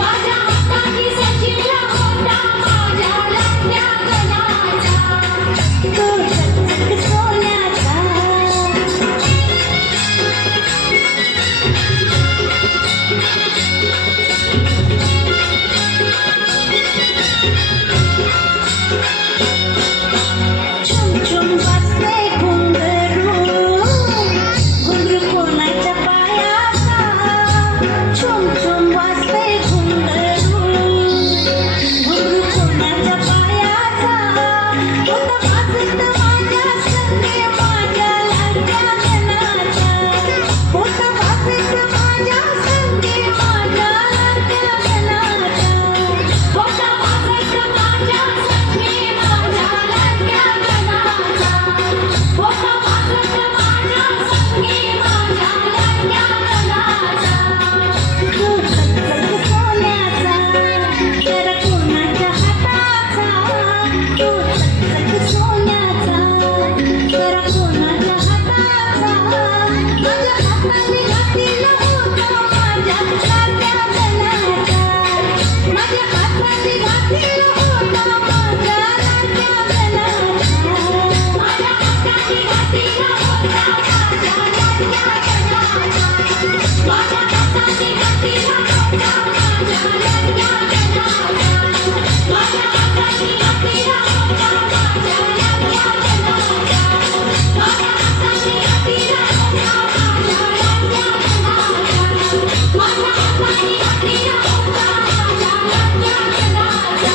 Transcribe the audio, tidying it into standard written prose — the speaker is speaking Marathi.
माझ्या हाताने सचिवला होता माझ्या लग्ना गणाचा तो चकचक सोन्याचा छुम छुम वाजते घुंगरू घुंगरू कोणाच्या पायाचा छुम छुम वाजते घुंगरू घुंगरू कोणाच्या पायाचा होता वाजत माझ्या संगे माझ्या लाडक्या गणाचा होता वाजत माझ्या संगे माझ्या लाडक्या गणाचा होता वाजत माझ्या संगे माझ्या लाडक्या गणाचा होता वाजत माझ्या संगे माझ्या लाडक्या गणाचा तो चकचक सोन्याचा तर कोणाच्या हाताचा तो चकचक सोन्याचा तर कोणाच्या हाताचा माझ्या हाताने घातलेला होता माझ्या लाडक्या गणाचा माझ्या हाताने घातलेला होता माझ्या लाडक्या गणाचा माझ्या हाताने घातलेला होता माझ्या लाडक्या गणाचा माझ्या हाताने घातलेला होता माझ्या लाडक्या गणाचा माझ्या हाताने घातलेला होता माझ्या लाडक्या गणाचा माझ्या हाताने घातलेला होता माझ्या लाडक्या गणाचा माझ्या हाताने घातलेला होता माझ्या लाडक्या गणाचा